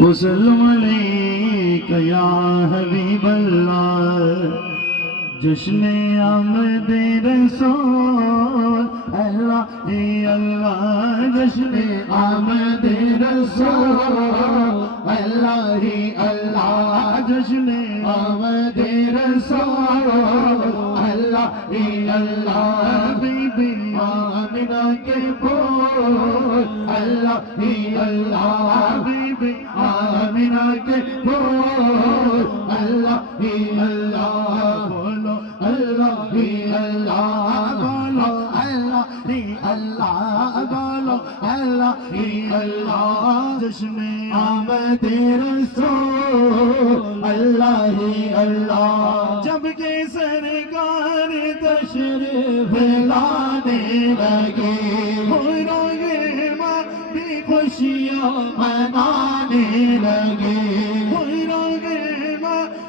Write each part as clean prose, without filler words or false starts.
وسلم علیک یا حبیب اللہ جشن آمد رسول اللہ اللہ جشن آمد رسول اللہ اللہ جشن آمد رسول اللہ اللہ بی بی آمنہ کے پھول اللہ اللہ بی بی آمنہ کے پھول اللہ اللہ بولو اللہ اللہ بولو اللہ اللہ بولو اللہ اللہ جشن آمد رسول اللہ اللہ جب کہ سرکار تشریف لانے لگے بھی خوشیاں منانے لگے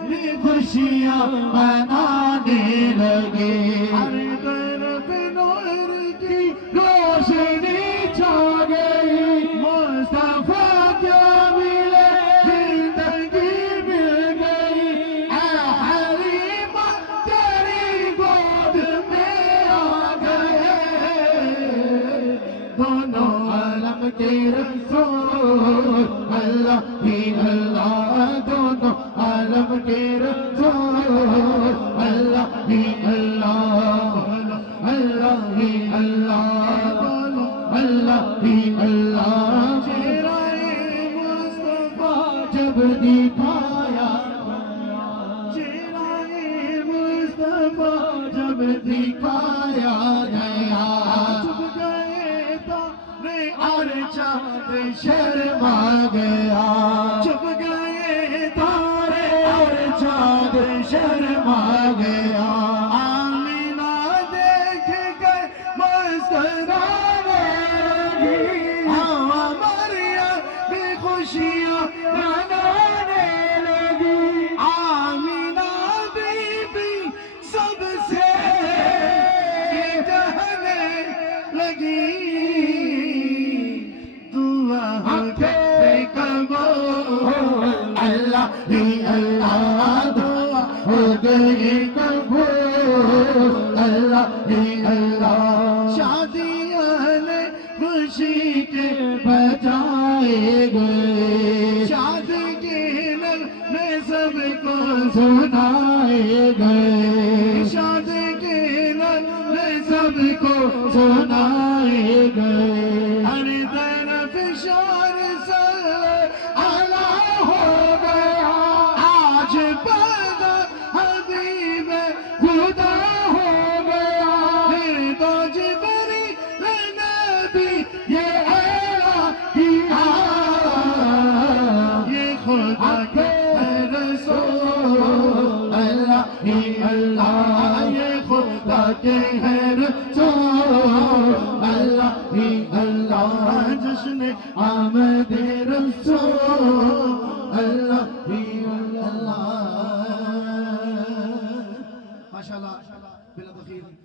بھی خوشیاں منانے لگے ہر طرف نور کی روشنی چھا گئی مصطفیٰ کیا ملے زندگی مل گئی اے حلیمہ تیری گود میں آ گئے دونوں عالم کے رسول اللہ ہی اللہ دونوں عالم کے رسول اللہ ہی اللہ اللہ ہی اللہ اللہ ہی اللہ چہرہ مصطفیٰ جب دکھایا چہرہ مصطفیٰ جب دکھایا گیا چھپ گئے تارے اور چاند شرما گیا چھپ گئے تارے اور چاند شرما گیا آمینہ دیکھ کر مسکرانے لگی مریم بھی خوشیاں منانے لگی آمینہ بی بی سب سے کہنے لگی دعا کے قبول اللہ ہی اللہ دعا ہو گئی قبول اللہ ہی اللہ شادیاں نے خوشی کے بجائے گئے شادی کے نغمے سب کو سنائے گئے شادی کے نغمے سب کو سنائے گئے ہر طرف شور اعلیٰ ہو گیا آج پیدا حبیب خدا ہو گیا پھر تو جبریل نبی یہ اعلیٰ کیا یہ خدا کے رسول اللہ ہی اللہ یہ خدا کے رسول اللہ ہی اللہ جشن آمد رسول اللہ ہی اللہ ماشاءاللہ بلا تخیر